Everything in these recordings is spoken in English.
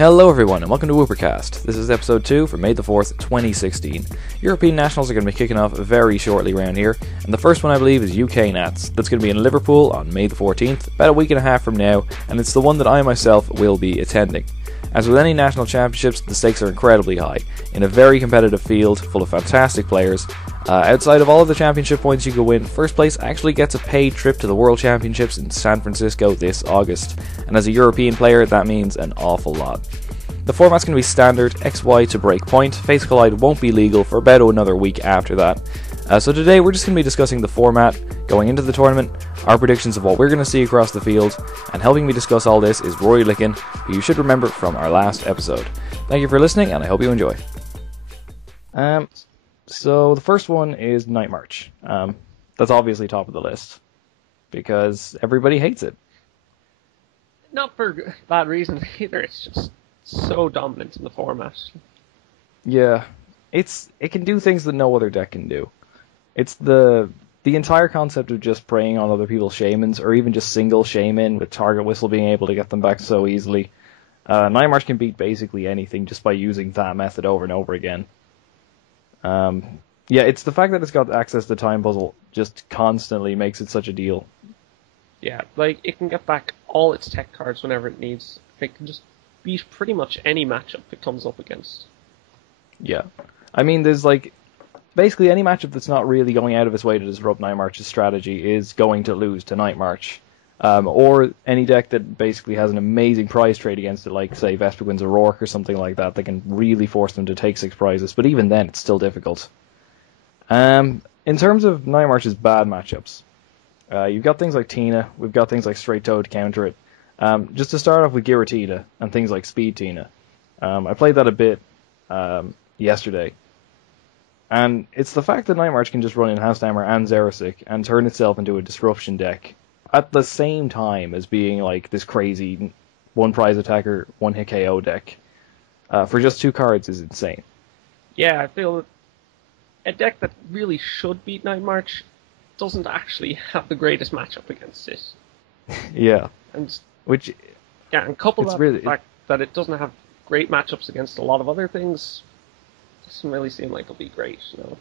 Hello everyone and welcome to Woopercast. This is episode 2 for May the 4th, 2016. European Nationals are going to be kicking off very shortly around here, and the first one I believe is UK Nats. That's going to be in Liverpool on May the 14th, about a week and a half from now, and it's the one that I myself will be attending. As with any national championships, the stakes are incredibly high, in a very competitive field full of fantastic players. Outside of all of the championship points you can win, first place actually gets a paid trip to the World Championships in San Francisco this August, and as a European player that means an awful lot. The format's going to be standard, XY to break point. Face Collide won't be legal for about another week after that. So today we're just going to be discussing the format, going into the tournament, our predictions of what we're going to see across the field, and helping me discuss all this is Rory Licken, who you should remember from our last episode. Thank you for listening, and I hope you enjoy. So the first one is Night March. That's obviously top of the list, because everybody hates it. Not for bad reasons either, it's just so dominant in the format. Yeah, it can do things that no other deck can do. It's the entire concept of just preying on other people's shamans, or even just single shaman with target whistle being able to get them back so easily. Night March can beat basically anything just by using that method over and over again. Yeah, it's the fact that it's got access to Time Puzzle just constantly makes it such a deal. Yeah, like, it can get back all its tech cards whenever it needs. It can just beat pretty much any matchup it comes up against. Yeah. I mean, there's like, basically any matchup that's not really going out of its way to disrupt Night March's strategy is going to lose to Night March. Or any deck that basically has an amazing prize trade against it, like, say, Vespiqun's O'Rourke or something like that can really force them to take 6 prizes, but even then, it's still difficult. In terms of Night March's bad matchups, you've got things like Tina, we've got things like Straight Toad to counter it. Just to start off with Giratina and things like Speed Tina. I played that a bit yesterday. And it's the fact that Night March can just run Enhanced Hammer and Xerosic and turn itself into a disruption deck at the same time as being like this crazy one prize attacker, one hit KO deck. For just 2 cards is insane. Yeah, I feel that a deck that really should beat Night March doesn't actually have the greatest matchup against it. Yeah. And couple that with the fact that it doesn't have great matchups against a lot of other things, doesn't really seem like it'll be great, you know.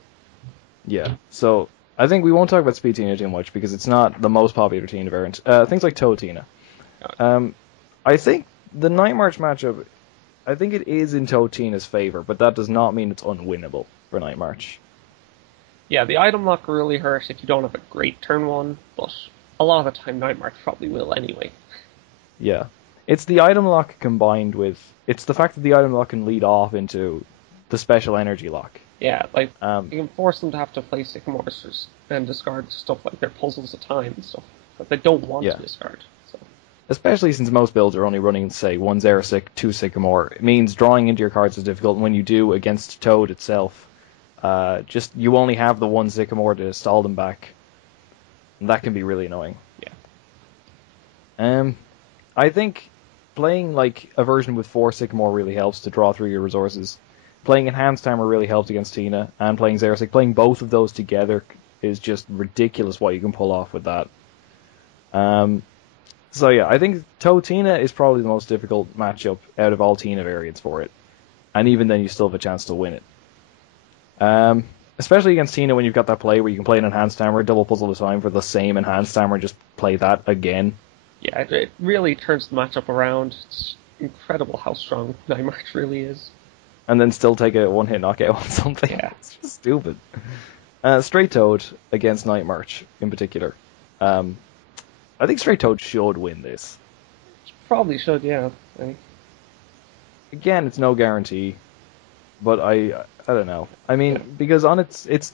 Yeah, so I think we won't talk about Speed Tina too much because it's not the most popular Tina variant. Things like Toad Tina. I think the Night March matchup, I think it is in Toad Tina's favor, but that does not mean it's unwinnable for Night March. Yeah, the item lock really hurts if you don't have a great turn 1, but a lot of the time Night March probably will anyway. Yeah. It's the item lock combined with... It's the fact that the item lock can lead off into the special energy lock. Yeah, like, you can force them to have to play Sycamores and discard stuff like their puzzles of time and stuff that they don't want to discard. So. Especially since most builds are only running, say, 1 Xerosic, 2 Sycamore. It means drawing into your cards is difficult, and when you do against Toad itself, you only have the 1 Sycamore to stall them back. And that can be really annoying. Yeah. I think playing like a version with 4 Sycamore really helps to draw through your resources. Playing Enhanced Hammer really helps against Tina, and playing Xerosic. Playing both of those together is just ridiculous what you can pull off with that. So yeah, I think Toad Tina is probably the most difficult matchup out of all Tina variants for it. And even then you still have a chance to win it. Especially against Tina when you've got that play where you can play an Enhanced Hammer, double puzzle the time for the same Enhanced Hammer, and just play that again. Yeah, it really turns the matchup around. It's incredible how strong Night March really is. And then still take a 1-hit knockout on something. Yeah. It's just stupid. Straight Toad against Night March in particular. I think Straight Toad should win this. Probably should, yeah. Again, it's no guarantee, but I don't know. I mean, because on it's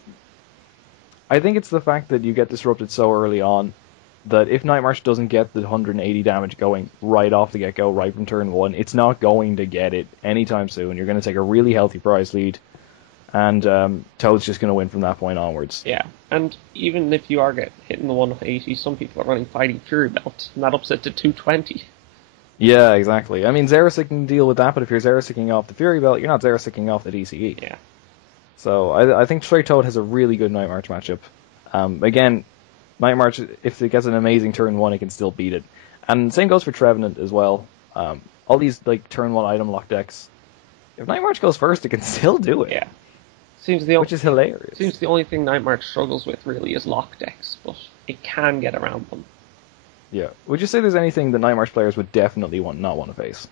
I think it's the fact that you get disrupted so early on that if Night March doesn't get the 180 damage going right off the get-go, right from turn 1, it's not going to get it anytime soon. You're going to take a really healthy prize lead, and Toad's just going to win from that point onwards. Yeah, and even if you are hitting the 180, some people are running Fighting Fury Belt, and that ups it to 220. Yeah, exactly. I mean, Xerosic can deal with that, but if you're Xerosicking off the Fury Belt, you're not Xerosicking off the DCE. Yeah. So I think Straight Toad has a really good Night March matchup. Again, Night March, if it gets an amazing turn 1, it can still beat it. And same goes for Trevenant as well. all these like turn 1 item lock decks. If Night March goes first, it can still do it. Yeah. Which is hilarious. Seems the only thing Night March struggles with really is lock decks, but it can get around them. Yeah. Would you say there's anything that Night March players would definitely not want to face?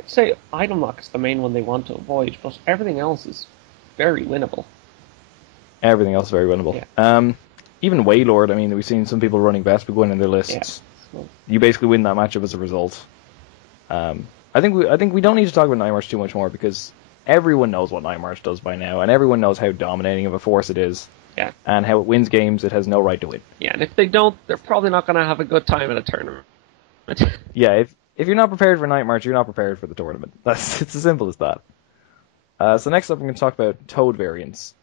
I'd say item lock is the main one they want to avoid, but everything else is very winnable. Everything else is very winnable. Yeah. Even Waylord, I mean, we've seen some people running Vespiquen in their lists. Yeah. You basically win that matchup as a result. I think we don't need to talk about Night March too much more because everyone knows what Night March does by now, and everyone knows how dominating of a force it is. Yeah. And how it wins games it has no right to win. Yeah, and if they don't, they're probably not going to have a good time at a tournament. Yeah, if you're not prepared for Night March, you're not prepared for the tournament. It's as simple as that. So next up, I'm going to talk about Toad variants.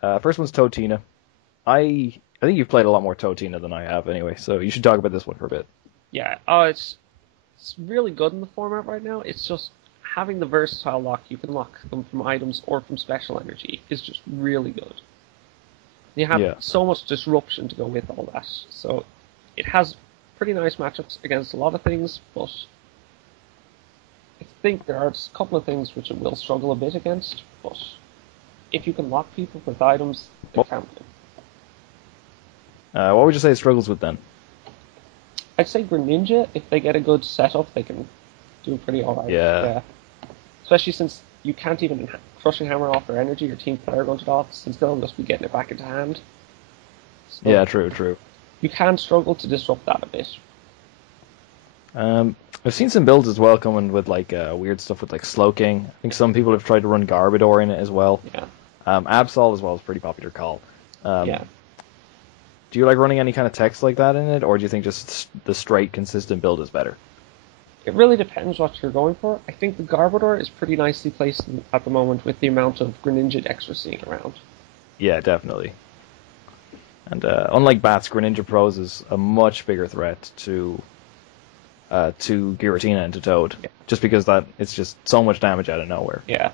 First one's Toad Tina. I think you've played a lot more Toad Tina than I have anyway, so you should talk about this one for a bit. Yeah, it's really good in the format right now. It's just having the versatile lock, you can lock them from items or from special energy, is just really good. You have so much disruption to go with all that. So it has pretty nice matchups against a lot of things, but I think there are a couple of things which it will struggle a bit against, but if you can lock people with items, it can win. What would you say it struggles with then? I'd say Greninja, if they get a good setup, they can do pretty alright. Yeah. Especially since you can't even Crushing Hammer off their energy, your team player going to it off, since they'll just be getting it back into hand. So yeah, true. You can struggle to disrupt that a bit. I've seen some builds as well coming with like weird stuff with like Slowking. I think some people have tried to run Garbodor in it as well. Yeah. Absol as well is a pretty popular call. Yeah. Do you like running any kind of text like that in it, or do you think just the straight, consistent build is better? It really depends what you're going for. I think the Garbodor is pretty nicely placed at the moment with the amount of Greninja decks we're seeing around. Yeah, definitely. And unlike Bats, Greninja poses a much bigger threat to Giratina and to Toad, just because it's just so much damage out of nowhere. Yeah.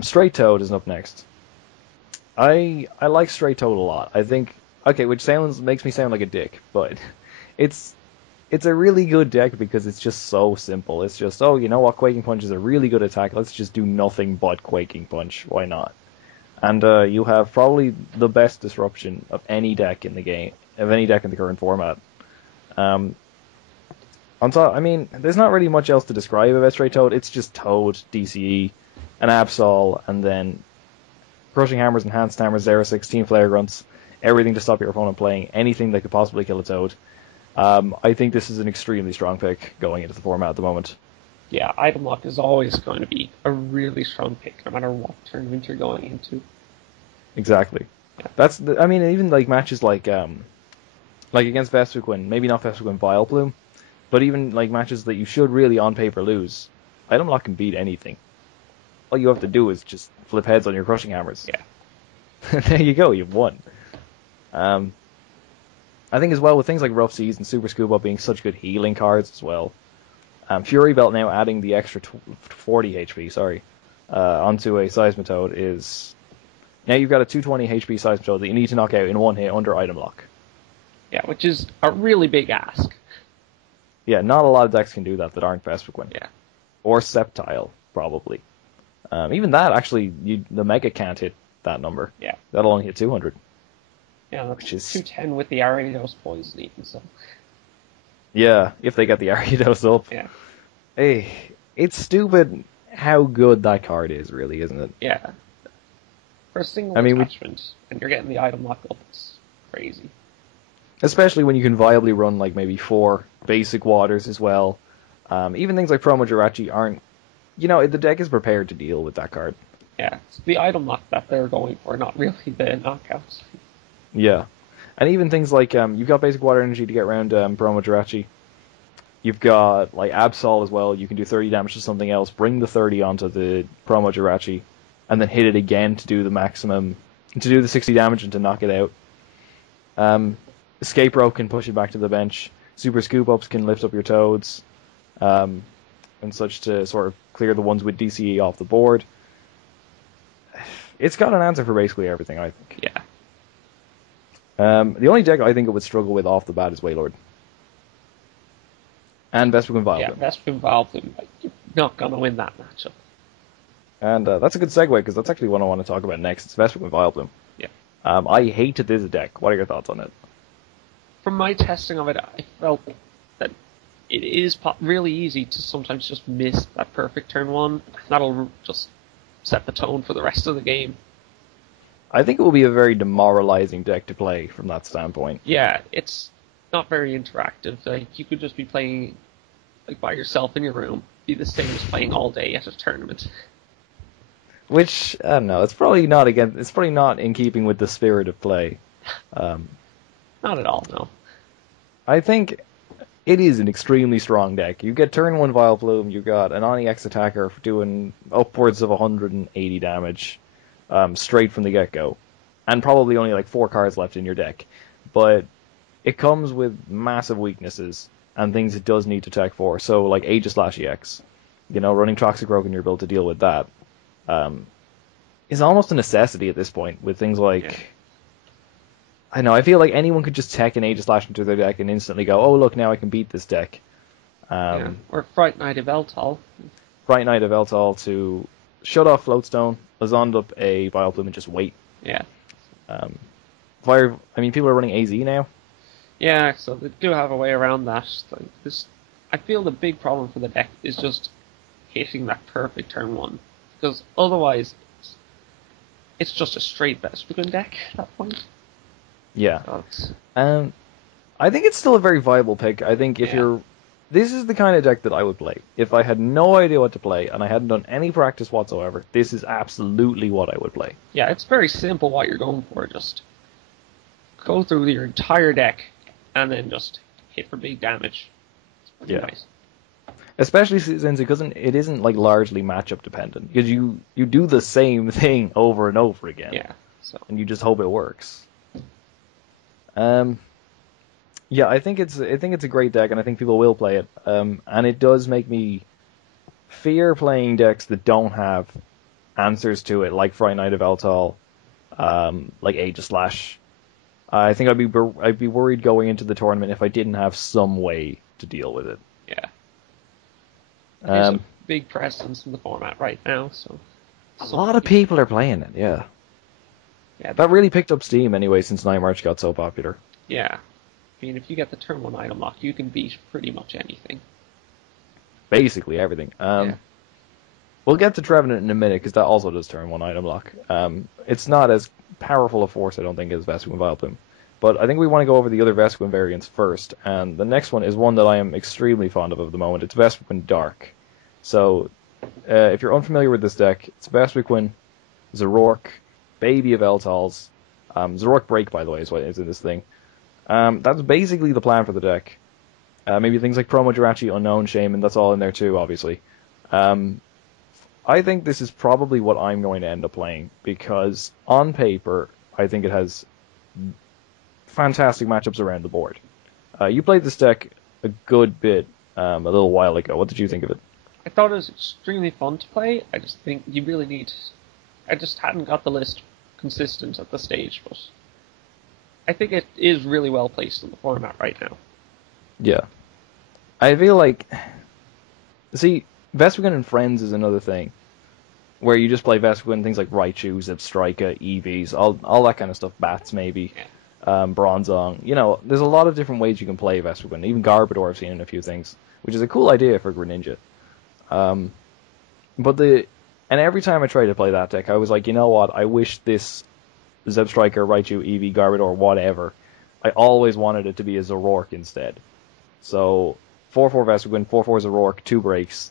Straight Toad is up next. I like Straight Toad a lot. I think which makes me sound like a dick, but it's a really good deck because it's just so simple. It's just, you know what, Quaking Punch is a really good attack. Let's just do nothing but Quaking Punch. Why not? And you have probably the best disruption of any deck in the game, of any deck in the current format. On top, I mean, there's not really much else to describe about Straight Toad. It's just Toad, DCE, an Absol, and then Crushing Hammers, Enhanced Hammers, 16 Flare Grunts, everything to stop your opponent playing anything that could possibly kill a Toad. I think this is an extremely strong pick going into the format at the moment. Yeah, Item Lock is always going to be a really strong pick, no matter what tournament you're going into. Exactly. Yeah. I mean, even like matches like against Vespiquen, maybe not Vespiquen Vileplume, but even like matches that you should really on paper lose, Item Lock can beat anything. All you have to do is just flip heads on your Crushing Hammers. Yeah. There you go, you've won. I think as well with things like Rough Seas and Super Scuba being such good healing cards as well. Fury Belt now adding the extra 40 HP, onto a Seismitoad is... Now you've got a 220 HP Seismitoad that you need to knock out in one hit under Item Lock. Yeah, which is a really big ask. Yeah, not a lot of decks can do that aren't Vespiquen. Yeah. Or Sceptile, probably. Even that, actually, the Mega can't hit that number. Yeah. That'll only hit 200. Yeah, that's which is 210 with the Ariados poison even, so... Yeah, if they get the Ariados up. Yeah. Hey, it's stupid how good that card is, really, isn't it? Yeah. For a single attachment, and you're getting the Item Lock up, it's crazy. Especially when you can viably run, like, maybe 4 basic waters as well. Even things like Promo Jirachi aren't... You know, the deck is prepared to deal with that card. Yeah, it's the Item Lock that they're going for, not really the knockouts. Yeah. And even things like, you've got basic water energy to get around Promo Jirachi. You've got, like, Absol as well. You can do 30 damage to something else, bring the 30 onto the Promo Jirachi, and then hit it again to do the maximum, to do the 60 damage and to knock it out. Escape Rope can push it back to the bench. Super Scoop Ups can lift up your Toads, and such to sort of clear the ones with DCE off the board. It's got an answer for basically everything, I think. Yeah. The only deck I think it would struggle with off the bat is Waylord. And Vespiquen Vileplume. Yeah, Vespiquen Vileplume. Like, you're not going to win that matchup. And that's a good segue, because that's actually what I want to talk about next. It's Vespiquen Vileplume. Yeah. I hated this deck. What are your thoughts on it? From my testing of it, I felt that it is really easy to sometimes just miss that perfect turn one. That'll just set the tone for the rest of the game. I think it will be a very demoralizing deck to play from that standpoint. Yeah, it's not very interactive. Like, you could just be playing like by yourself in your room. Be the same as playing all day at a tournament. Which, I don't know, it's probably not in keeping with the spirit of play. Not at all, no. I think it is an extremely strong deck. You get turn 1 Vileplume, you got an Oni-X attacker doing upwards of 180 damage straight from the get-go. And probably only like 4 cards left in your deck. But it comes with massive weaknesses and things it does need to tech for. So like Aegislash-EX, running Toxic Rogue in your build to deal with that is almost a necessity at this point with things like... Yeah. I know, I feel like anyone could just tech an Aegislash into their deck and instantly go, oh look, now I can beat this deck. Or Fright Knight of Eltal. Fright Knight of Eltal to shut off Floatstone, Lazond up a Vileplume and just wait. Yeah. People are running AZ now. Yeah, so they do have a way around that. I feel the big problem for the deck is just hitting that perfect turn one. Because otherwise, it's just a straight Vespiquen deck at that point. Yeah. I think it's still a very viable pick. I think this is the kind of deck that I would play. If I had no idea what to play and I hadn't done any practice whatsoever, this is absolutely what I would play. Yeah, it's very simple what you're going for. Just go through your entire deck and then just hit for big damage. It's pretty nice. Especially since it isn't like largely matchup dependent, because you do the same thing over and over again. Yeah. And you just hope it works. I think it's a great deck, and I think people will play it. And it does make me fear playing decks that don't have answers to it, like Fright Knight of Eltal, like Aegislash. I think I'd be worried going into the tournament if I didn't have some way to deal with it. Yeah. There's a big presence in the format right now, so a lot of people are playing it. Yeah. Yeah, that really picked up steam anyway since Night March got so popular. Yeah. I mean, if you get the turn 1 item lock, you can beat pretty much anything. Basically everything. We'll get to Trevenant in a minute, because that also does turn 1 item lock. It's not as powerful a force, I don't think, as Vespiquen Vileplume. But I think we want to go over the other Vespiquen variants first, and the next one is one that I am extremely fond of the moment. It's Vespiquen Dark. So, if you're unfamiliar with this deck, it's Vespiquen, Zoroark, Baby of Eltals. Zoroark Break, by the way, is what is in this thing. That's basically the plan for the deck. Maybe things like Promo Jirachi, Unknown, Shaman, that's all in there too, obviously. I think this is probably what I'm going to end up playing, because on paper, I think it has fantastic matchups around the board. You played this deck a good bit a little while ago. What did you think of it? I thought it was extremely fun to play. I just think you really need... I just hadn't got the list consistent at the stage, but I think it is really well placed in the format right now. Yeah. I feel like... See, Vespiquen and Friends is another thing, where you just play Vespiquen, things like Raichu, Zebstrika, Eevees, all that kind of stuff, Bats maybe, Bronzong. There's a lot of different ways you can play Vespiquen. Even Garbodor I've seen in a few things, which is a cool idea for Greninja. And every time I tried to play that deck, I was like, you know what, I wish this Zebstrika, Raichu, Eevee, Garbodor, whatever, I always wanted it to be a Zoroark instead. So, 4-4 Vespiquen, 4-4 Zoroark, 2 breaks,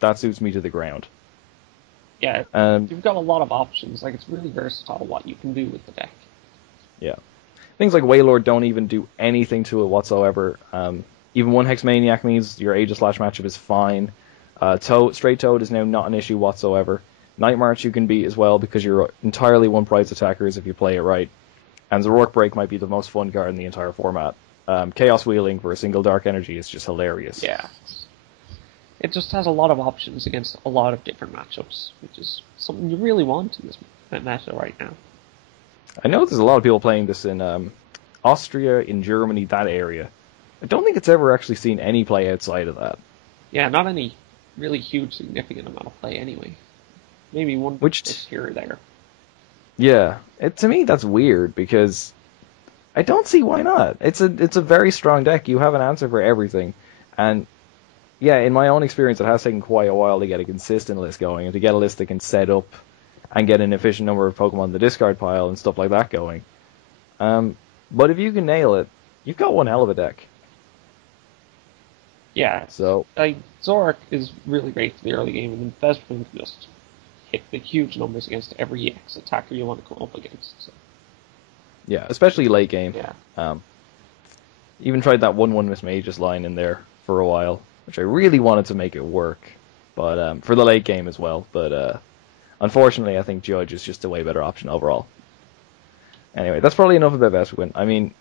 that suits me to the ground. Yeah, you've got a lot of options, like it's really versatile what you can do with the deck. Yeah. Things like Wailord don't even do anything to it whatsoever. Even 1-Hex Maniac means your Aegislash matchup is fine. Straight Toad is now not an issue whatsoever. Night March you can beat as well because you're entirely one-price attackers if you play it right. And Zoroark Break might be the most fun card in the entire format. Chaos Wheeling for a single Dark Energy is just hilarious. Yeah. It just has a lot of options against a lot of different matchups, which is something you really want in this meta right now. I know there's a lot of people playing this in Austria, in Germany, that area. I don't think it's ever actually seen any play outside of that. Yeah, not any really huge, significant amount of play anyway. Maybe one here or there. Yeah, to me that's weird because I don't see why not. It's a very strong deck. You have an answer for everything, and yeah, in my own experience, it has taken quite a while to get a consistent list going and to get a list that can set up and get an efficient number of Pokemon in the discard pile and stuff like that going. But if you can nail it, you've got one hell of a deck. Yeah. So Zoroark is really great for the early game, and the Vespiquen can just hit the huge numbers against every EX attacker you want to come up against. So. Yeah, especially late game. Yeah. Even tried that 1/1 Miss Mage's line in there for a while, which I really wanted to make it work, but for the late game as well. But unfortunately, I think Judge is just a way better option overall. Anyway, that's probably enough about Vespiquen. I mean,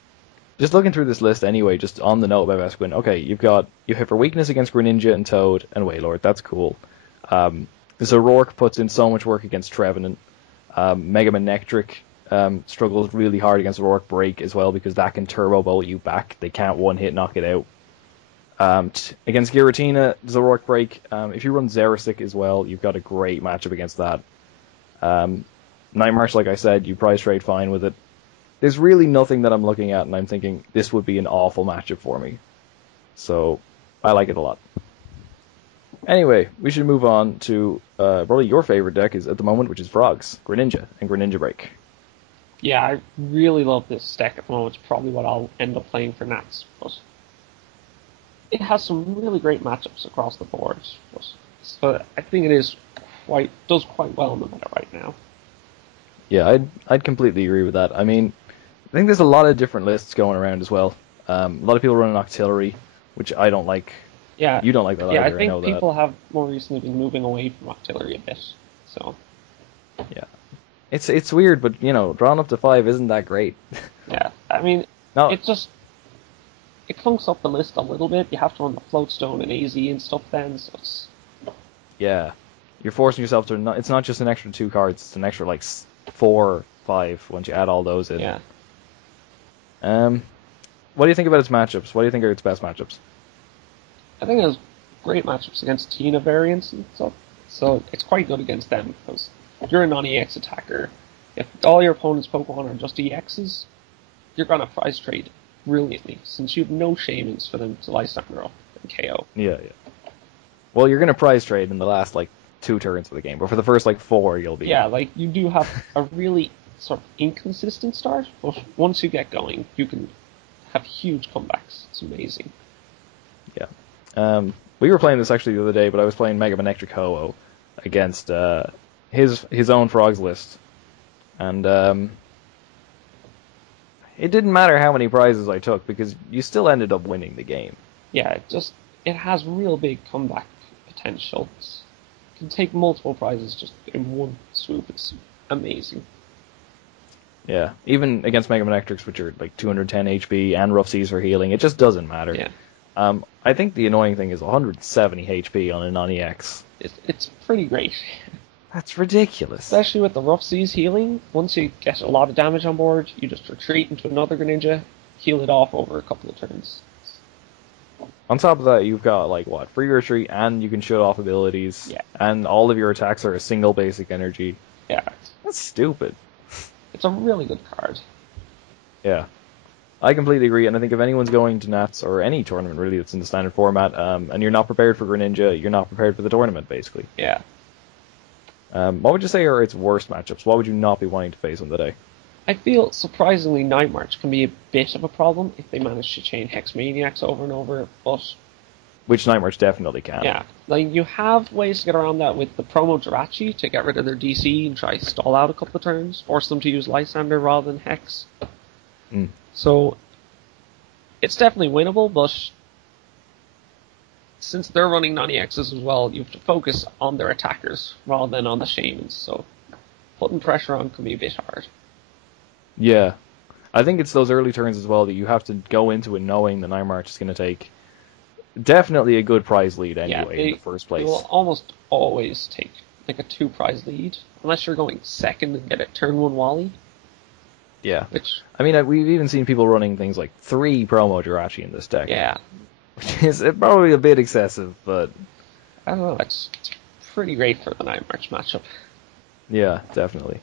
just looking through this list anyway, just on the note about Vespiquen, okay, you hit for weakness against Greninja and Toad and Wailord, that's cool. Zoroark puts in so much work against Trevenant. Mega Manectric struggles really hard against Zoroark Break as well because that can Turbo Bolt you back. They can't one-hit knock it out. Against Giratina, Zoroark Break, if you run Xerastic as well, you've got a great matchup against that. Night March, like I said, you price trade fine with it. There's really nothing that I'm looking at and I'm thinking this would be an awful matchup for me. So, I like it a lot. Anyway, we should move on to probably your favorite deck is at the moment, which is Frogs, Greninja, and Greninja Break. Yeah, I really love this deck at the moment. It's probably what I'll end up playing for Nats. But it has some really great matchups across the board. So I think it does quite well in the meta right now. Yeah, I'd completely agree with that. I mean, I think there's a lot of different lists going around as well. A lot of people run an Octillery, which I don't like. Yeah, you don't like that yeah, either. I think know people that. have more recently been moving away from Octillery a bit. So yeah, it's weird, but drawing up to 5 isn't that great. Yeah, I mean, no. It clunks up the list a little bit. You have to run the Floatstone and AZ and stuff then. So it's... Yeah, you're forcing yourself to. It's not just an extra 2 cards; it's an extra like 4 or 5 once you add all those in. Yeah. What do you think about its matchups? What do you think are its best matchups? I think it has great matchups against Tina variants and stuff. So it's quite good against them because if you're a non-EX attacker, if all your opponent's Pokemon are just EXs, you're gonna prize trade brilliantly since you have no shamans for them to Lysander up and KO. Yeah. Well, you're gonna prize trade in the last 2 turns of the game, but for the first 4 you'll be. Yeah, you do have a really sort of inconsistent start, but once you get going, you can have huge comebacks. It's amazing. Yeah. We were playing this actually the other day, but I was playing Mega Manectric Ho-Oh against his own Frogs list, and it didn't matter how many prizes I took because you still ended up winning the game. Yeah, it has real big comeback potential. It can take multiple prizes just in one swoop. It's amazing. Yeah, even against Mega Manectrics, which are 210 HP and Rough Seas for healing, it just doesn't matter. Yeah. I think the annoying thing is 170 HP on a non-EX. It's pretty great. That's ridiculous. Especially with the Rough Seas healing. Once you get a lot of damage on board, you just retreat into another Greninja, heal it off over a couple of turns. On top of that, you've got, free retreat, and you can shut off abilities. Yeah. And all of your attacks are a single basic energy. Yeah. That's stupid. It's a really good card. Yeah. I completely agree, and I think if anyone's going to Nats, or any tournament really that's in the standard format, and you're not prepared for Greninja, you're not prepared for the tournament, basically. Yeah. What would you say are its worst matchups? What would you not be wanting to face on the day? I feel, surprisingly, Night March can be a bit of a problem if they manage to chain Hex Maniacs over and over, but... Which Night March definitely can. Yeah. You have ways to get around that with the promo Jirachi to get rid of their DC and try stall out a couple of turns, force them to use Lysander rather than Hex. Mm. So, it's definitely winnable, but since they're running non-EXs as well, you have to focus on their attackers rather than on the shamans, so putting pressure on can be a bit hard. Yeah. I think it's those early turns as well that you have to go into it knowing the Night March is going to take definitely a good prize lead anyway in the first place. They will almost always take a 2 prize lead, unless you're going second and get a turn 1 Wally. Yeah. Which, I mean, we've even seen people running things like 3 promo Jirachi in this deck. yeah. Which is probably a bit excessive, but... I don't know, it's pretty great for the Night March matchup. Yeah, definitely.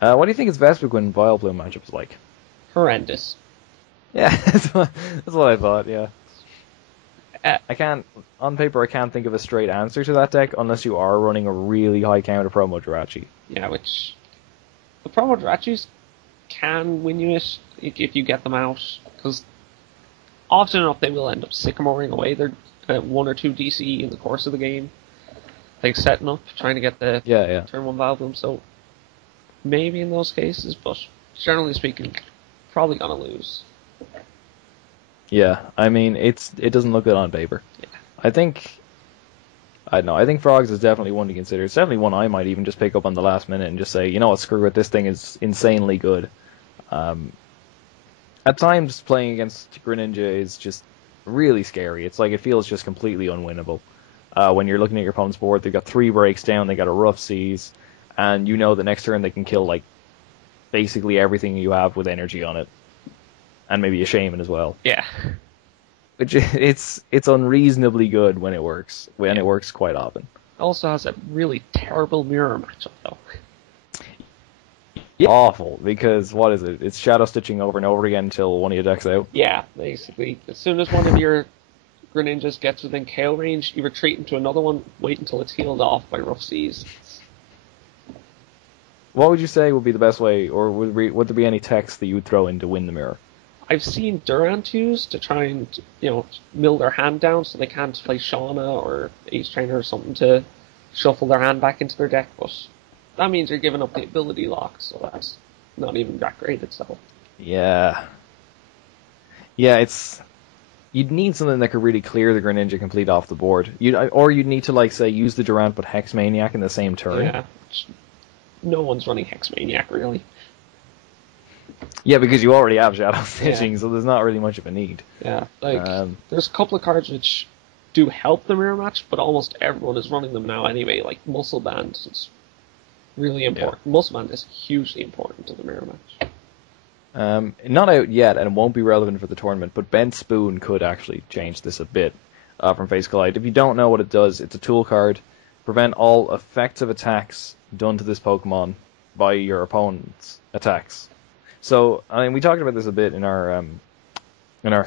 What do you think its Vespiquen and Vileplume matchup is like? Horrendous. Yeah, that's what I thought, yeah. Uh, On paper, I can't think of a straight answer to that deck unless you are running a really high counter promo Jirachi. Yeah, which... The promo Jirachis can win you it if you get them out, because often enough they will end up sycamoring away their 1 or 2 DC in the course of the game. Like setting up, trying to get the turn 1 Vileplume, so maybe in those cases, but generally speaking, probably gonna lose. Yeah, I mean, it doesn't look good on paper. Yeah. I don't know, I think Frogs is definitely one to consider. It's definitely one I might even just pick up on the last minute and just say, you know what, screw it, this thing is insanely good. At times, playing against Greninja is just really scary. It's like, it feels just completely unwinnable. When you're looking at your opponent's board, they've got 3 breaks down, they got a rough seize, and you know the next turn they can kill, like, basically everything you have with energy on it. And maybe a Shaman as well. Yeah. Which, it's unreasonably good when it works. When it works quite often. It also has a really terrible mirror matchup, though. Yeah. Awful, because, what is it? It's shadow stitching over and over again until one of your decks out. Yeah, basically. As soon as one of your Greninjas gets within KO range, you retreat into another one, wait until it's healed off by rough seas. What would you say would be the best way, or would there be any text that you would throw in to win the mirror? I've seen Durant use to try and, mill their hand down so they can't play Shauna or Ace Trainer or something to shuffle their hand back into their deck, but that means you're giving up the ability lock, so that's not even that great itself. Yeah. Yeah, you'd need something that could really clear the Greninja complete off the board. You'd need to, like, say, use the Durant but Hex Maniac in the same turn. Yeah. No one's running Hex Maniac, really. Yeah, because you already have Shadow Stitching, so there's not really much of a need. Yeah, there's a couple of cards which do help the mirror match, but almost everyone is running them now anyway, like Muscle Band is really important. Yeah. Muscle Band is hugely important to the mirror match. Not out yet, and it won't be relevant for the tournament, but Bent Spoon could actually change this a bit from Face Collide. If you don't know what it does, it's a tool card. Prevent all effective attacks done to this Pokemon by your opponent's attacks. So, I mean, we talked about this a bit in our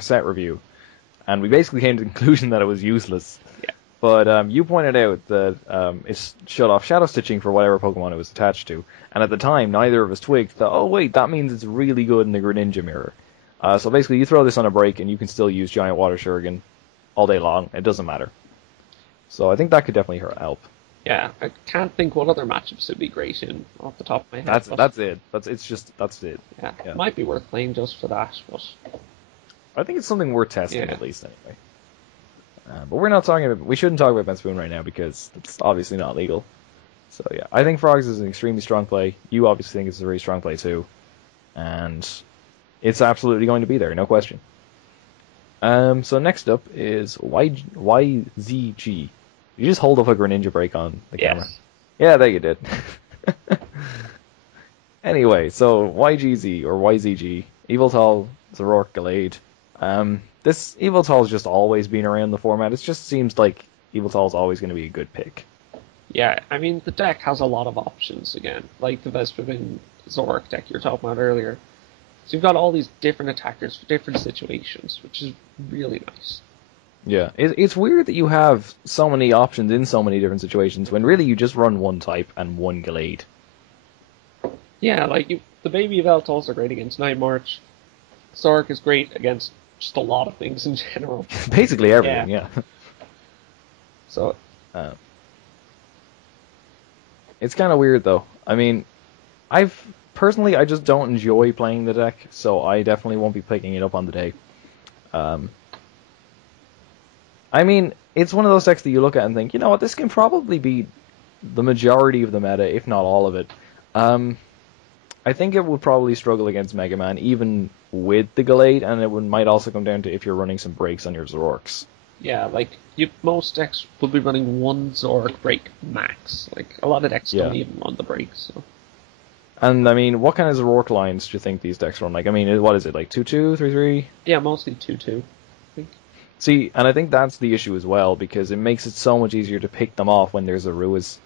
set review, and we basically came to the conclusion that it was useless. Yeah. But you pointed out that it shut off Shadow Stitching for whatever Pokemon it was attached to, and at the time, neither of us twigged that, oh wait, that means it's really good in the Greninja mirror. So basically, you throw this on a break, and you can still use Giant Water Shuriken all day long. It doesn't matter. So I think that could definitely help. Yeah, I can't think what other matchups would be great in off the top of my head. That's it. That's it. Yeah, it might be worth playing just for that, but I think it's something worth testing at least anyway. But we're not talking about. We shouldn't talk about Bent Spoon right now because it's obviously not legal. So yeah, I think Frogs is an extremely strong play. You obviously think it's a very strong play too, and it's absolutely going to be there, no question. So next up is YZG. You just hold up a Greninja break on the camera. Yeah, there you did. Anyway, so YGZ or YZG, Yveltal, Zoroark, Gallade. This Yveltal's just always been around the format. It just seems like Yveltal's always going to be a good pick. Yeah, I mean, the deck has a lot of options again, like the Vespiquen Zoroark deck you were talking about earlier. So you've got all these different attackers for different situations, which is really nice. Yeah, it's weird that you have so many options in so many different situations when really you just run one type and one Gallade. Yeah, like the baby Yveltals are great against Night March. Zoroark is great against just a lot of things in general. Basically everything, yeah. So, it's kind of weird though. I mean, I just don't enjoy playing the deck, so I definitely won't be picking it up on the day. I mean, it's one of those decks that you look at and think, you know what, this can probably be the majority of the meta, if not all of it. I think it would probably struggle against Mega Man, even with the Gallade, and it might also come down to if you're running some breaks on your Zoroarks. Yeah, like, most decks would be running one Zoroark break max. Like, a lot of decks don't even run the breaks. So. And, I mean, what kind of Rourke lines do you think these decks run? Like, I mean, what is it, like 2-2, 3-3? Yeah, mostly 2-2, I think. See, and I think that's the issue as well, because it makes it so much easier to pick them off when there's a Ruiz.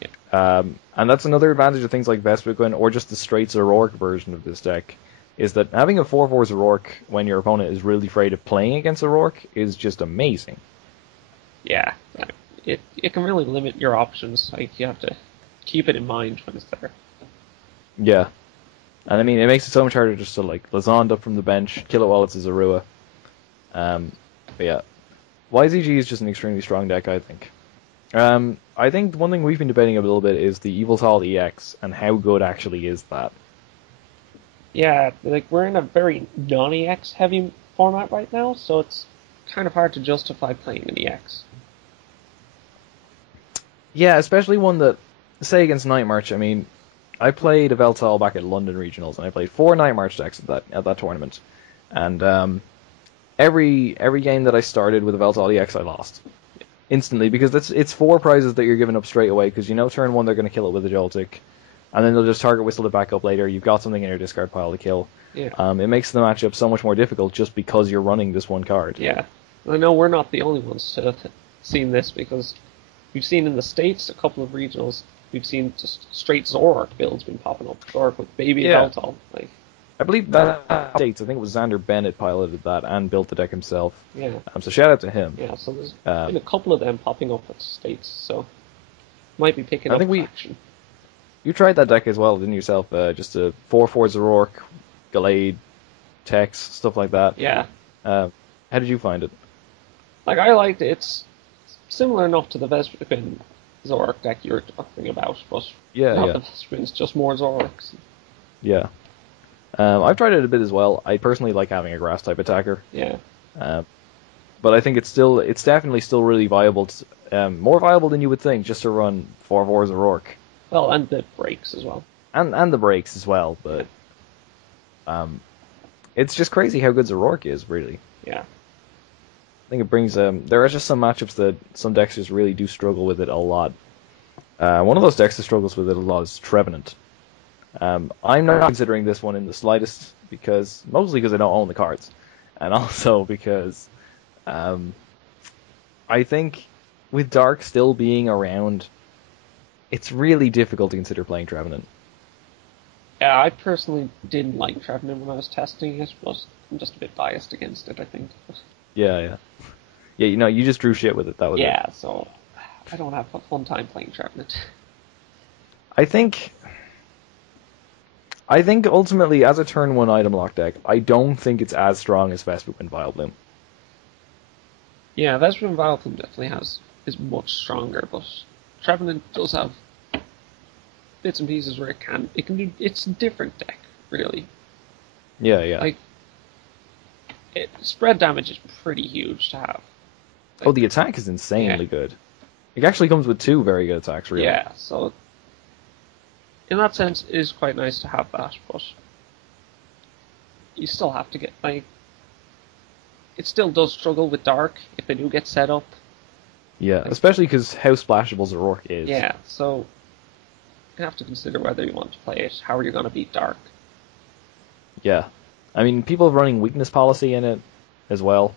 Yeah. And that's another advantage of things like Vespiquen, or just the straight Zoroark version of this deck, is that having a 4-4 Zoroark when your opponent is really afraid of playing against Zoroark is just amazing. Yeah, it can really limit your options. Like, you have to keep it in mind when it's there. Yeah. And I mean, it makes it so much harder just to, like, Lazond up from the bench, kill it while it's a Zorua. But yeah. YZG is just an extremely strong deck, I think. I think one thing we've been debating a little bit is the Yveltal EX, and how good actually is that. Yeah, like, we're in a very non-EX heavy format right now, so it's kind of hard to justify playing an EX. Yeah, especially one that, say against Night March, I mean, I played a Veltal back at London Regionals, and I played 4 Night March decks at that tournament. And every game that I started with a Veltal EX, I lost. Instantly, because it's 4 prizes that you're giving up straight away, because you know turn 1 they're going to kill it with a Joltik, and then they'll just target whistle it back up later, you've got something in your discard pile to kill. Yeah. It makes the matchup so much more difficult just because you're running this one card. Yeah. I know we're not the only ones to have seen this, because we've seen in the States a couple of regionals, we've seen just straight Zoroark builds been popping up. Zoroark with Baby Veltal. Like, I believe that States, I think it was Xander Bennett piloted that and built the deck himself. Yeah. So shout out to him. Yeah, so there's been a couple of them popping up at the States, so might be picking up action. You tried that deck as well, didn't you yourself? Just a 4-4 Zoroark, Gallade, Tex, stuff like that. Yeah. How did you find it? Like, I liked it. It's similar enough to the Vespiquen Zoroark deck you were talking about, but the Vespiquen's just more Zoroarks. Yeah. I've tried it a bit as well. I personally like having a grass type attacker. Yeah. But I think it's definitely still really viable, more viable than you would think, just to run 4-4 Zoroark. Well, and the breaks as well. And the breaks as well, but it's just crazy how good Zoroark is, really. Yeah. I think it brings there are just some matchups that some decks just really do struggle with it a lot. One of those decks that struggles with it a lot is Trevenant. I'm not considering this one in the slightest, mostly because I don't own the cards, and also because I think with Dark still being around, it's really difficult to consider playing Trevenant. Yeah, I personally didn't like Trevenant when I was testing it, but I'm just a bit biased against it, I think. Yeah, you know, you just drew shit with it, that was it. Yeah, so I don't have a fun time playing Trevenant. I think ultimately, as a turn 1 item lock deck, I don't think it's as strong as Vespiquen Vileplume. Yeah, Vespiquen Vileplume definitely is much stronger, but Trevenant does have bits and pieces where it's a different deck, really. Yeah. Like, spread damage is pretty huge to have. Like, the attack is insanely good. It actually comes with 2 very good attacks, really. Yeah, so in that sense, it is quite nice to have that, but you still have to get, like, it still does struggle with Dark if they do get set up. Yeah, especially because how splashable Zoroark is. Yeah, so you have to consider whether you want to play it, how are you going to beat Dark. Yeah. I mean, people are running weakness policy in it as well.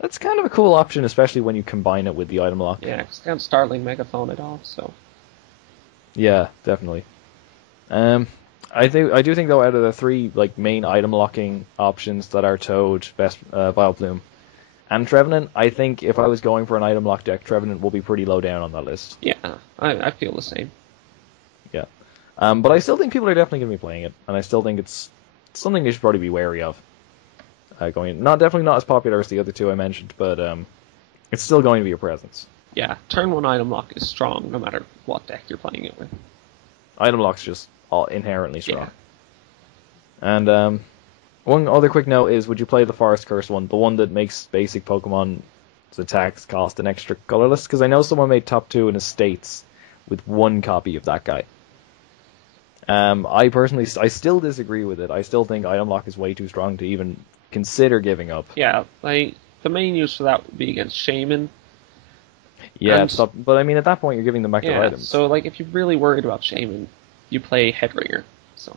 That's kind of a cool option, especially when you combine it with the item lock. Yeah, because can't Startling Megaphone it off, so. Yeah, definitely. I do think though, out of the 3 main item locking options that are Toad, Vileplume, and Trevenant, I think if I was going for an item lock deck, Trevenant will be pretty low down on that list. Yeah, I feel the same. Yeah, but I still think people are definitely going to be playing it, and I still think it's something they should probably be wary of. Definitely not as popular as the other 2 I mentioned, but it's still going to be a presence. Yeah, turn 1 item lock is strong no matter what deck you're playing it with. Item lock's just all inherently strong. Yeah. And one other quick note is, would you play the Forest Curse one, the one that makes basic Pokemon's attacks cost an extra colorless? Because I know someone made top 2 in the States with 1 copy of that guy. I still disagree with it. I still think item lock is way too strong to even consider giving up. Yeah, the main use for that would be against Shaman. Yeah, but I mean, at that point, you're giving them back their items. So, if you're really worried about Shaman, you play Headringer. So.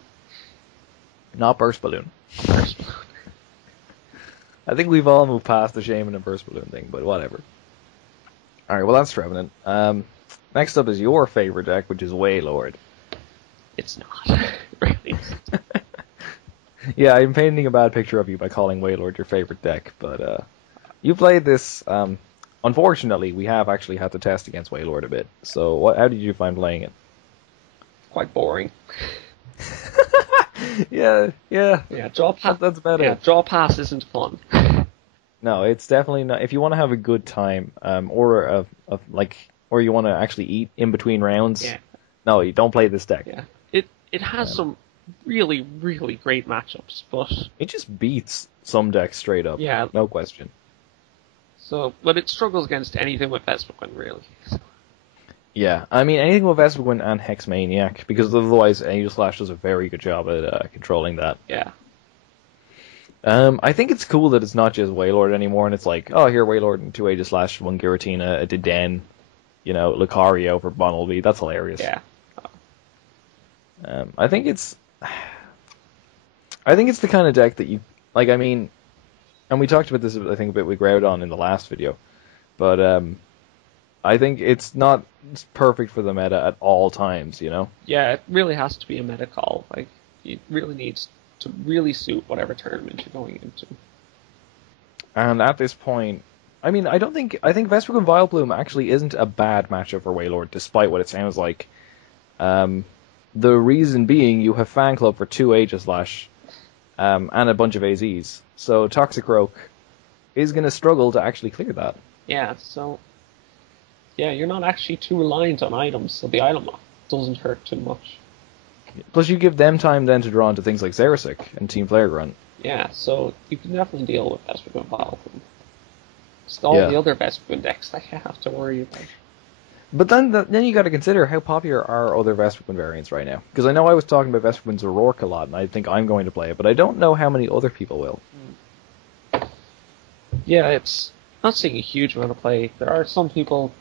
Not Burst Balloon. Burst Balloon. I think we've all moved past the Shaman and Burst Balloon thing, but whatever. Alright, well that's Trevenant. Next up is your favorite deck, which is Waylord. It's not. Really. Yeah, I'm painting a bad picture of you by calling Waylord your favorite deck, but you played this. Unfortunately, we have actually had to test against Waylord a bit. So, how did you find playing it? Quite boring. Yeah. Yeah, draw pass. That's better. Yeah, draw pass isn't fun. No, it's definitely not. If you want to have a good time, or you want to actually eat in between rounds, yeah. No, you don't play this deck. Yeah, it has some really, really great matchups, but it just beats some decks straight up. Yeah, no question. So, but it struggles against anything with Vespiquen, really. Yeah, I mean anything with Vespiquen and Hexmaniac, because otherwise Angel Slash does a very good job at controlling that. Yeah. I think it's cool that it's not just Waylord anymore, and it's like, oh, here Waylord and 2 Angel Slash, 1 Giratina, a Deden, Lucario for Bunnelby. That's hilarious. Yeah. I think it's the kind of deck that you like. I mean, and we talked about this, I think, a bit with Groudon in the last video, but I think it's not perfect for the meta at all times. Yeah, it really has to be a meta call. Like, it really needs to really suit whatever tournament you're going into. And at this point, I mean, I think Vespiquen Vileplume actually isn't a bad matchup for Waylord, despite what it sounds like. The reason being, you have Fan Club for 2 Aegislash, and a bunch of AZs. So Toxicroak is going to struggle to actually clear that. Yeah, so... Yeah, you're not actually too reliant on items, so the item lock doesn't hurt too much. Plus you give them time then to draw into things like Xerasic and Team Flare Grunt. Yeah, so you can definitely deal with Vespiquen Vileplume. It's all the other Vespiquen decks that you have to worry about. But then you got to consider how popular are other Vespiquen variants right now. Because I know I was talking about Vespiquen's Aurork a lot, and I think I'm going to play it, but I don't know how many other people will. Yeah, it's not seeing a huge amount of play. There are some people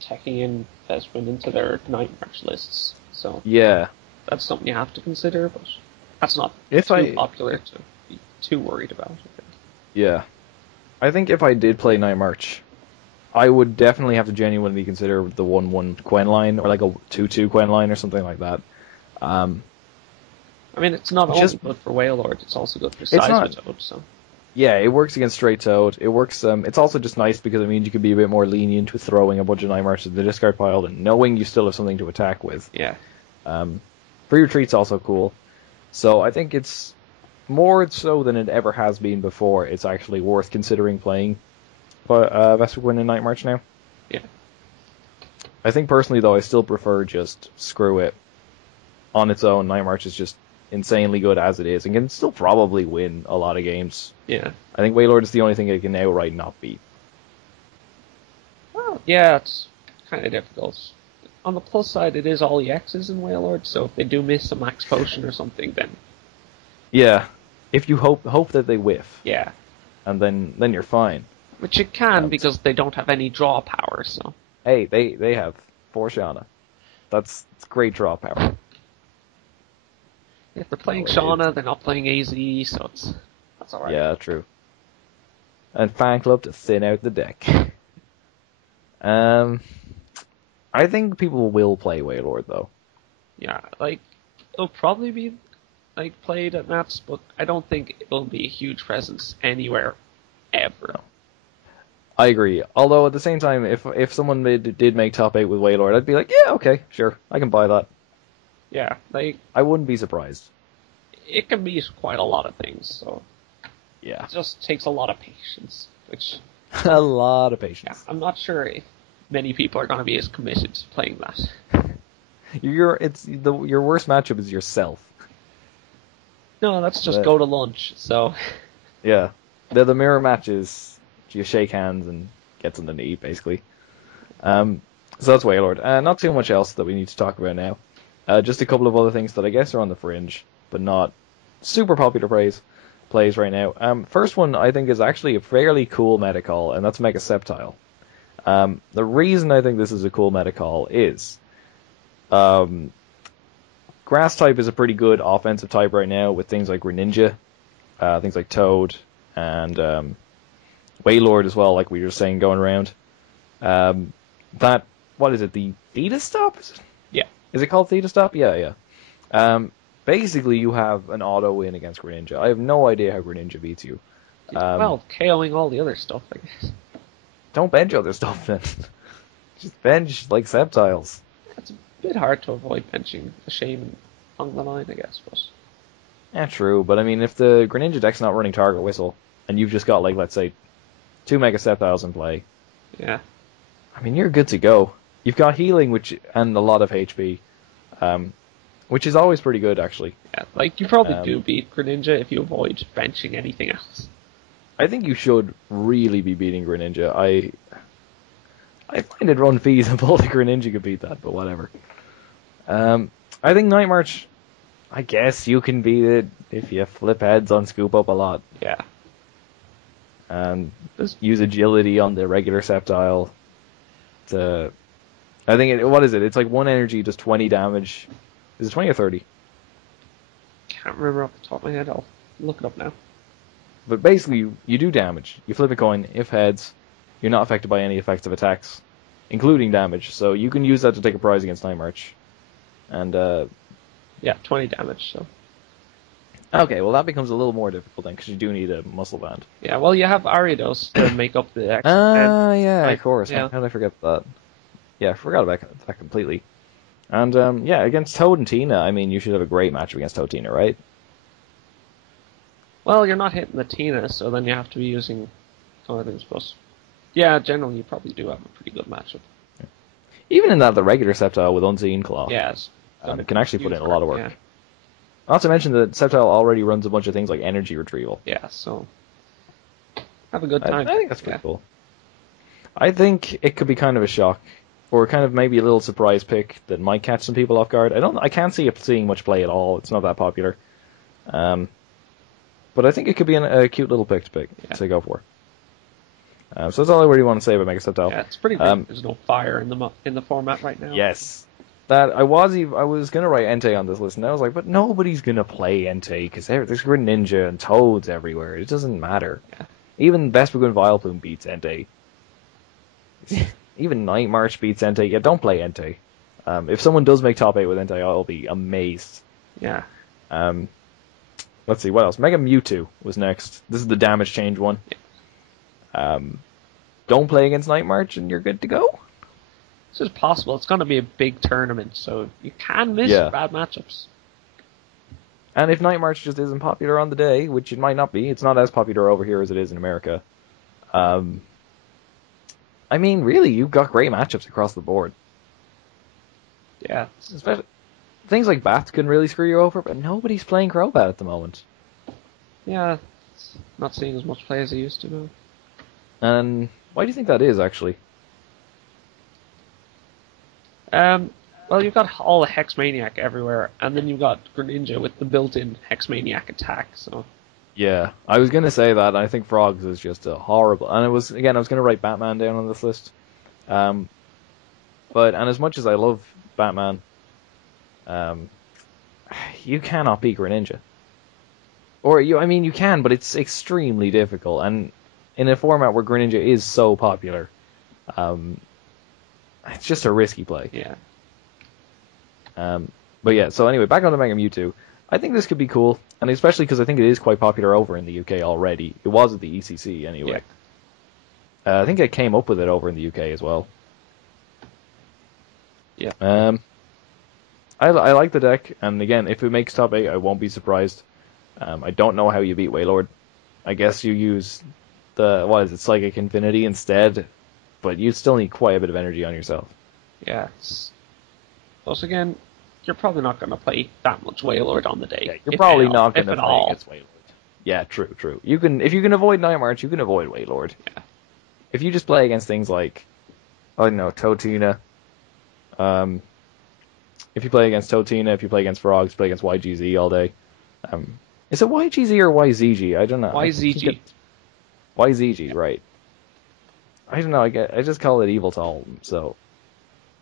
teching in Vespiquen into their Night March lists, so yeah, that's something you have to consider, but that's not popular to be too worried about. Yeah. I think if I did play Night March, I would definitely have to genuinely consider the 1-1 Quen line, or like a 2-2 Quen line, or something like that. I mean, it's not only good for Waylord, it's also good for Seismitoad, so... Yeah, it works against Straight Toad. It works. It's also just nice because it means you can be a bit more lenient with throwing a bunch of Night Marches in the discard pile and knowing you still have something to attack with. Yeah. Free Retreat's also cool. So I think it's more so than it ever has been before. It's actually worth considering playing Vespiquen in Night March now. Yeah. I think personally, though, I still prefer just screw it on its own. Night March is just insanely good as it is and can still probably win a lot of games. Yeah. I think Waylord is the only thing it can outright not beat. Well, yeah, it's kind of difficult. On the plus side, it is all EXs in Waylord, so if they do miss a max potion or something, then... Yeah. If you hope that they whiff. Yeah. And then you're fine. Which it can, because they don't have any draw power, so... Hey, they have 4 Shauna. That's great draw power. If they're playing Shauna, they're not playing AZ, so that's alright. Yeah, true. And Fan Club to thin out the deck. I think people will play Waylord, though. Yeah, it'll probably be, played at Nats, but I don't think it'll be a huge presence anywhere, ever. No. I agree. Although, at the same time, if someone did make top 8 with Waylord, I'd be like, yeah, okay, sure, I can buy that. Yeah, I wouldn't be surprised. It can be quite a lot of things, so... Yeah. It just takes a lot of patience, which... a lot of patience. Yeah, I'm not sure if many people are going to be as committed to playing that. Your worst matchup is yourself. No, that's just go to lunch, so... Yeah. They're the mirror matches. You shake hands and get something to eat, basically. So that's Waylord. Not too much else that we need to talk about now. Just a couple of other things that I guess are on the fringe, but not super popular plays right now. First one I think is actually a fairly cool meta call, and that's Mega Sceptile. The reason I think this is a cool meta call is Groudon Grass type is a pretty good offensive type right now with things like Greninja, things like Toad, and Wailord as well, like we were saying going around. What is it, the Theta Stop? Yeah. Is it called Theta Stop? Yeah. Basically, you have an auto win against Greninja. I have no idea how Greninja beats you. Well, KOing all the other stuff, I guess. Don't bench other stuff then. Just bench like Sceptiles. It's a bit hard to avoid benching a Shaman along the line, I guess. But Yeah, true. But I mean, if the Greninja deck's not running Target Whistle, and you've just got, like, let's say, 2 Mega Sceptiles in play, yeah, I mean, you're good to go. You've got healing, and a lot of HP, which is always pretty good, actually. yeah, like you probably do beat Greninja if you avoid benching anything else. I think you should really be beating Greninja. I find it unfeasible that Greninja could beat that, but whatever. I think Night March, I guess you can beat it if you flip heads on Scoop Up a lot. Yeah. Just use agility on the regular Sceptile. I think what is it? It's like 1 energy does 20 damage. Is it 20 or 30? Can't remember off the top of my head. I'll look it up now. But basically, you do damage. You flip a coin. If heads, you're not affected by any effective attacks, including damage. So you can use that to take a prize against Night March. And yeah, 20 damage. So. Okay, well that becomes a little more difficult then, because you do need a muscle band. Yeah, well you have Ariados to make up the extra. Yeah, like, of course. Yeah. How did I forget that? Yeah, I forgot about that completely. And yeah, against Toad and Tina, I mean, you should have a great matchup against Toad Tina, right? Well, you're not hitting the Tina, so then you have to be using other things. But yeah, generally you probably do have a pretty good matchup. Yeah. Even in that, the regular Sceptile with Unseen Claw, yes, it can actually put in a lot of work. Yeah. Not to mention that Sceptile already runs a bunch of things like energy retrieval. Yeah, so have a good time. I think that's pretty cool. I think it could be kind of a shock, or kind of maybe a little surprise pick that might catch some people off guard. I can't see it seeing much play at all. It's not that popular. But I think it could be a cute little pick to go for. So that's all I really want to say about Mega Sceptile. Yeah, it's pretty great. There's no fire in the format right now. Yes. That I was gonna write Entei on this list, and I was like, but nobody's gonna play Entei because there's Greninja and Toads everywhere. It doesn't matter. Yeah. Even Vespiquen Vileplume beats Entei. Even Night March beats Entei. Yeah, don't play Entei. If someone does make top 8 with Entei, I'll be amazed. Yeah. Let's see what else. Mega Mewtwo was next. This is the damage change one. Yeah. Don't play against Night March, and you're good to go. This is possible. It's going to be a big tournament, so you can miss bad matchups. And if Night March just isn't popular on the day, which it might not be, it's not as popular over here as it is in America. I mean, really, you've got great matchups across the board. Yeah. Especially things like Bat can really screw you over, but nobody's playing Crobat at the moment. Yeah, it's not seeing as much play as it used to now. And why do you think that is, actually? Well, you've got all the Hex Maniac everywhere, and then you've got Greninja with the built-in Hex Maniac attack, so... Yeah, I was going to say that. I think Frogs is just a horrible... And I was going to write Batman down on this list. And as much as I love Batman, you cannot beat Greninja. You can, but it's extremely difficult. And in a format where Greninja is so popular, it's just a risky play. Yeah. But yeah, so anyway, back on to Mega Mewtwo. I think this could be cool, and especially because I think it is quite popular over in the UK already. It was at the ECC anyway. Yeah. I think I came up with it over in the UK as well. Yeah. I like the deck, and again, if it makes top 8, I won't be surprised. I don't know how you beat Wailord. I guess you use Psychic Infinity instead, but you still need quite a bit of energy on yourself. Yeah. Plus, again, you're probably not going to play that much Wailord on the day. Yeah, you're probably not going to play against Wailord. Yeah, true. If you can avoid Night March, you can avoid Wailord. Yeah. If you just play against things like, I don't know, Totina. If you play against Totina, if you play against Frogs, play against YGZ all day. Is it YGZ or YZG? I don't know. YZG. YZG, right. I don't know, I just call it Eviltal, so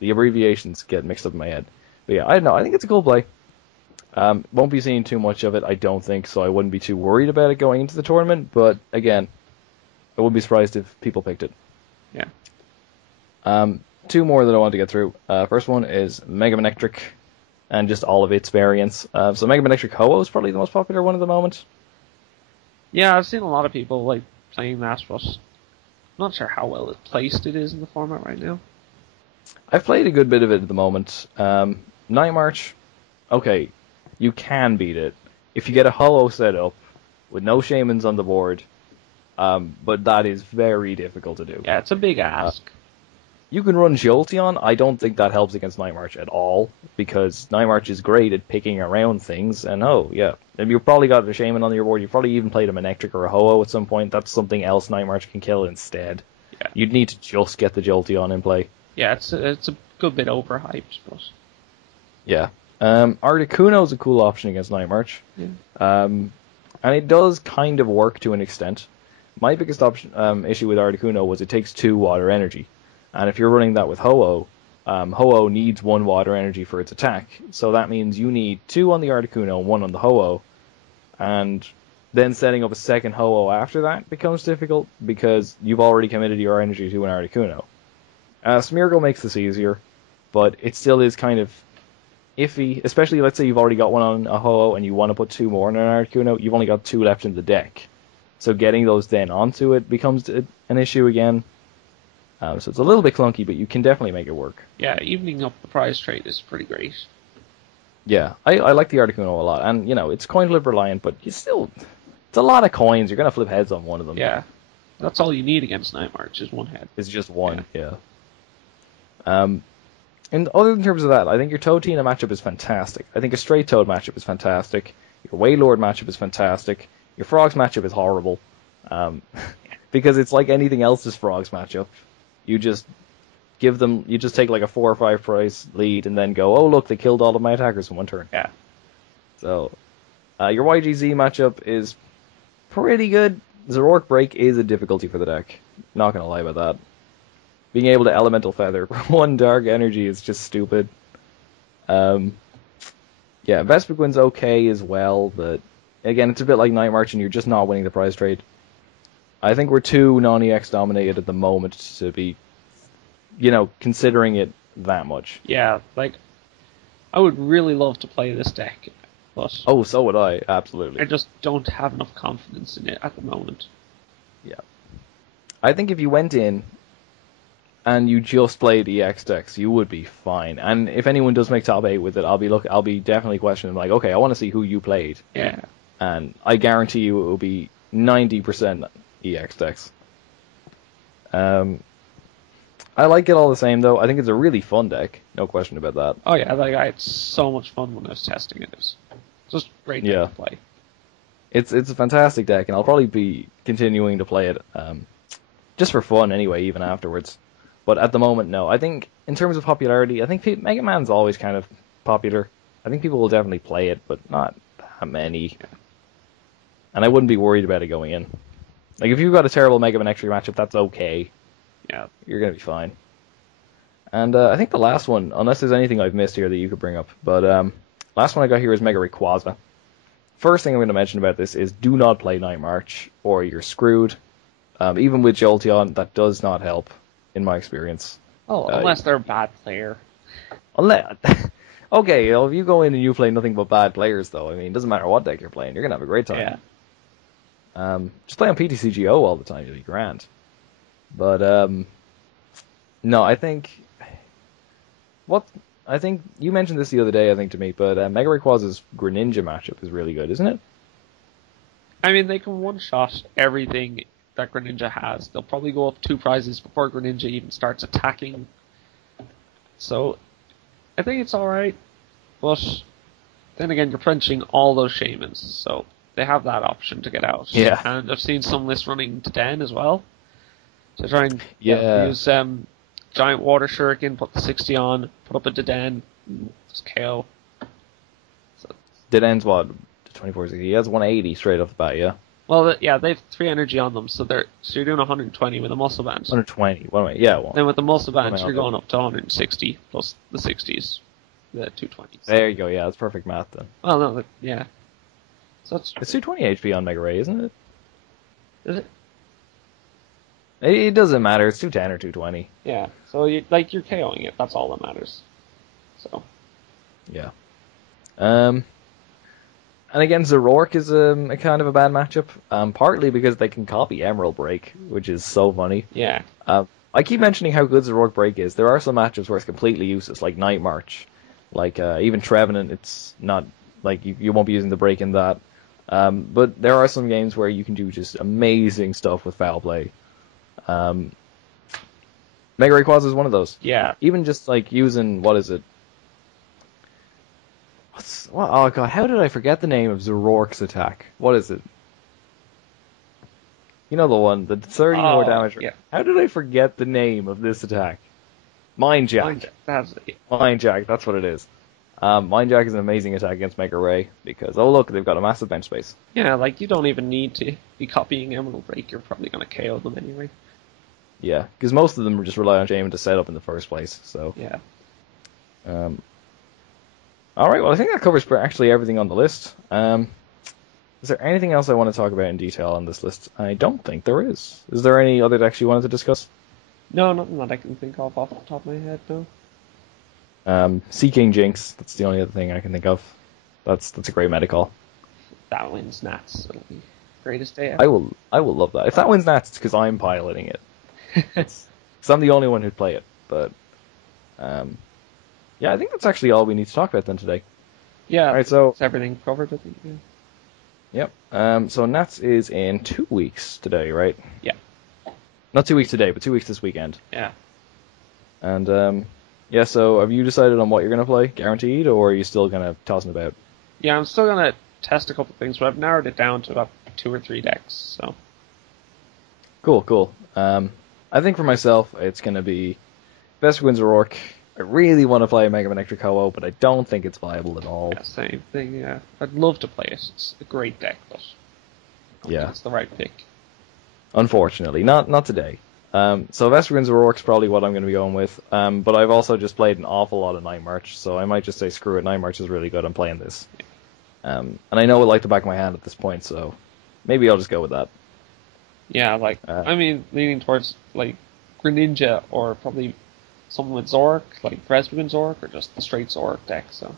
the abbreviations get mixed up in my head. But yeah, I don't know, I think it's a cool play. Won't be seeing too much of it, I don't think, so I wouldn't be too worried about it going into the tournament, but again, I wouldn't be surprised if people picked it. Yeah. Two more that I want to get through. First one is Mega Manectric, and just all of its variants. So Mega Manectric Ho-Oh is probably the most popular one at the moment. Yeah, I've seen a lot of people like playing that, but I'm not sure how well placed it is in the format right now. I've played a good bit of it at the moment. Night March, okay, you can beat it if you get a Ho-Oh set up with no Shamans on the board, but that is very difficult to do. Yeah, it's a big ask. You can run Jolteon. I don't think that helps against Night March at all, because Night March is great at picking around things, and and you've probably got a Shaman on your board, you've probably even played a Manectric or a Ho-Oh at some point, that's something else Night March can kill instead. Yeah. You'd need to just get the Jolteon in play. Yeah, it's a good bit overhyped, but... Yeah. Articuno's a cool option against Night March. Yeah. And it does kind of work to an extent. My biggest issue with Articuno was it takes 2 water energy. And if you're running that with Ho-Oh, Ho-Oh needs 1 water energy for its attack. So that means you need 2 on the Articuno and 1 on the Ho-Oh. And then setting up a second Ho-Oh after that becomes difficult because you've already committed your energy to an Articuno. Smeargle makes this easier, but it still is kind of iffy. Especially, let's say you've already got 1 on a Ho-Oh and you want to put 2 more on an Articuno, you've only got 2 left in the deck. So getting those then onto it becomes an issue again. So it's a little bit clunky, but you can definitely make it work. Yeah, evening up the prize trade is pretty great. Yeah, I like the Articuno a lot, and it's coin flip reliant, but it's a lot of coins. You're gonna flip heads on one of them. Yeah, that's all you need against Night March is 1 head. It's just 1, yeah. And other in terms of that, I think your Toadina matchup is fantastic. I think a straight Toad matchup is fantastic. Your Wailord matchup is fantastic. Your Frogs matchup is horrible, because it's like anything else's Frogs matchup. You just take like a 4 or 5 prize lead and then go, oh look, they killed all of my attackers in 1 turn. Yeah. So, your YGZ matchup is pretty good. Zoroark Break is a difficulty for the deck. Not gonna lie about that. Being able to Elemental Feather for 1 Dark Energy is just stupid. Yeah, Vespiquen's okay as well, but again, it's a bit like Night March and you're just not winning the prize trade. I think we're too non-EX dominated at the moment to be, considering it that much. Yeah, like, I would really love to play this deck, but... Oh, so would I, absolutely. I just don't have enough confidence in it at the moment. Yeah. I think if you went in and you just played EX decks, you would be fine. And if anyone does make top 8 with it, I'll be definitely questioning, like, okay, I want to see who you played. Yeah. And I guarantee you it will be 90% EX decks. I like it all the same, though. I think it's a really fun deck. No question about that. Oh yeah, like I had so much fun when I was testing it. It was just great deck to play. It's a fantastic deck, and I'll probably be continuing to play it just for fun anyway, even afterwards. But at the moment, no. I think in terms of popularity, I think Mega Man's always kind of popular. I think people will definitely play it, but not that many. Yeah. And I wouldn't be worried about it going in. Like, if you've got a terrible Mega Manectric matchup, that's okay. Yeah. You're going to be fine. And I think the last one, unless there's anything I've missed here that you could bring up, but last one I got here is Mega Rayquaza. First thing I'm going to mention about this is do not play Night March, or you're screwed. Even with Jolteon, that does not help, in my experience. Oh, unless they're a bad player. Okay, if you go in and you play nothing but bad players, though, I mean, it doesn't matter what deck you're playing, you're going to have a great time. Yeah. Just play on PTCGO all the time, you'll be grand. But, no, I think you mentioned this the other day, I think, to me, but Mega Rayquaza's Greninja matchup is really good, isn't it? I mean, they can one-shot everything that Greninja has. They'll probably go up 2 prizes before Greninja even starts attacking. So, I think it's alright. But, then again, you're punching all those Shamans, so they have that option to get out. Yeah. And I've seen some lists running Deden as well. To try and use Giant Water Shuriken, put the 60 on, put up a Deden, just KO. So, Deden's what? 24, he has 180 straight off the bat, yeah? Well, yeah, they have 3 energy on them, so you're doing 120 with a Muscle Band. 120, yeah. Well, then with the Muscle Band, you're going up to 160 plus the 60s. the 220. There you go. Yeah, that's perfect math then. Well, no, yeah. So it's 220 HP on Mega Ray, isn't it? Is it? It doesn't matter. It's 210 or 220. Yeah. So you're KOing it. That's all that matters. So. Yeah. And again, Zoroark is a kind of a bad matchup. Partly because they can copy Emerald Break, which is so funny. Yeah. I keep mentioning how good Zoroark Break is. There are some matchups where it's completely useless, like Night March, like even Trevenant. It's not like you won't be using the break in that. But there are some games where you can do just amazing stuff with Foul Play. Mega Rayquaza is one of those. Yeah. Even just like using, what is it? Oh god, how did I forget the name of Zoroark's attack? What is it? You know the one, the 30 more damage. Yeah. How did I forget the name of this attack? Mind Jack. That's it. Mind Jack, that's what it is. Mind Jack is an amazing attack against Mega Ray because, oh look, they've got a massive bench space. Yeah, like you don't even need to be copying Emerald Break. You're probably going to KO them anyway. Yeah, because most of them just rely on Shaman to set up in the first place. So yeah. All right, well I think that covers actually everything on the list. Is there anything else I want to talk about in detail on this list? I don't think there is. Is there any other decks you wanted to discuss? No, nothing that I can think of off the top of my head, no. Sea King Jinx, that's the only other thing I can think of. That's a great meta call. That wins Nats. It'll be greatest day ever. I will love that. If that wins Nats, it's because I'm piloting it. Because I'm the only one who'd play it. But yeah, I think that's actually all we need to talk about then today. Yeah, all right, so it's everything covered, I think. Yeah. Yep. So Nats is in 2 weeks today, right? Yeah. Not 2 weeks today, but 2 weeks this weekend. Yeah. And yeah, so have you decided on what you're going to play, guaranteed, or are you still going to toss it about? Yeah, I'm still going to test a couple things, but I've narrowed it down to about 2 or 3 decks, so. Cool. I think for myself, it's going to be Best Wins Zoroark. I really want to play Mega Man Electric Ho-Oh, but I don't think it's viable at all. Yeah, same thing, yeah. I'd love to play it. It's a great deck, but I don't think it's the right pick. Unfortunately, not today. So Vesper Wins Zoroark's probably what I'm going to be going with. But I've also just played an awful lot of Night March, so I might just say screw it. Night March is really good. I'm playing this. And I know it like the back of my hand at this point, so maybe I'll just go with that. Yeah, like I mean, leaning towards like Greninja or probably something with Zoroark, like Respuin Zoroark, or just the straight Zoroark deck. So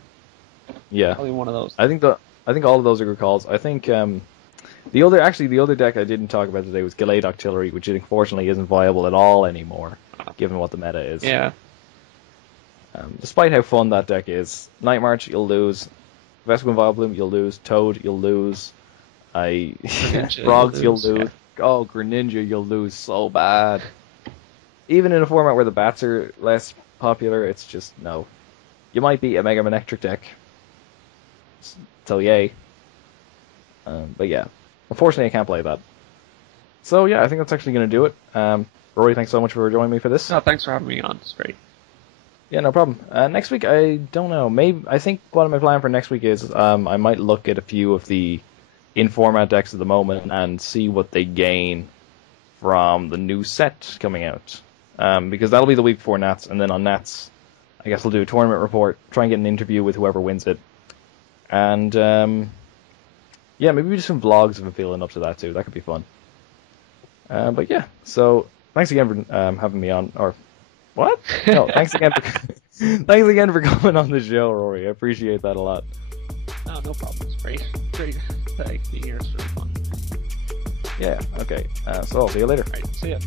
yeah, probably one of those. I think all of those are good calls. I think the other deck I didn't talk about today was Gallade Octillery, which unfortunately isn't viable at all anymore, given what the meta is. Yeah. Despite how fun that deck is, Night March you'll lose, Vesquin Vileplume you'll lose, Toad you'll lose, Frogs you'll lose. Yeah. Oh, Greninja you'll lose so bad. Even in a format where the bats are less popular, it's just no. You might beat a Mega Man Electric deck. So yay. But yeah, unfortunately I can't play that. So yeah, I think that's actually going to do it. Rory, thanks so much for joining me for this. No, thanks for having me on. It's great. Yeah, no problem. Next week, I don't know. Maybe I think what my plan for next week is I might look at a few of the in-format decks at the moment and see what they gain from the new set coming out. Because that'll be the week before Nats, and then on Nats, I guess we'll do a tournament report, try and get an interview with whoever wins it. And yeah, maybe do some vlogs if I'm feeling up to that too. That could be fun. But yeah, so thanks again for having me on. Or what? No, thanks again for coming on the show, Rory. I appreciate that a lot. Oh, no problem. It's great. Great being here. It's really fun. Yeah. Okay. So I'll see you later. All right. See ya.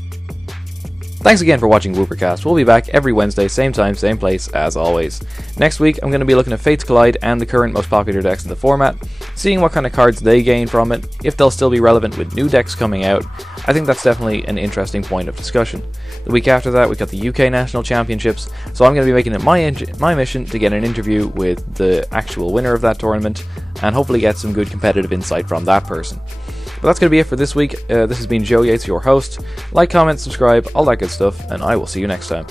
Thanks again for watching Woopercast. We'll be back every Wednesday, same time, same place, as always. Next week, I'm going to be looking at Fates Collide and the current most popular decks in the format, seeing what kind of cards they gain from it, if they'll still be relevant with new decks coming out. I think that's definitely an interesting point of discussion. The week after that, we got the UK National Championships, so I'm going to be making it my mission to get an interview with the actual winner of that tournament, and hopefully get some good competitive insight from that person. But that's going to be it for this week. This has been Joe Yates, your host. Like, comment, subscribe, all that good stuff, and I will see you next time.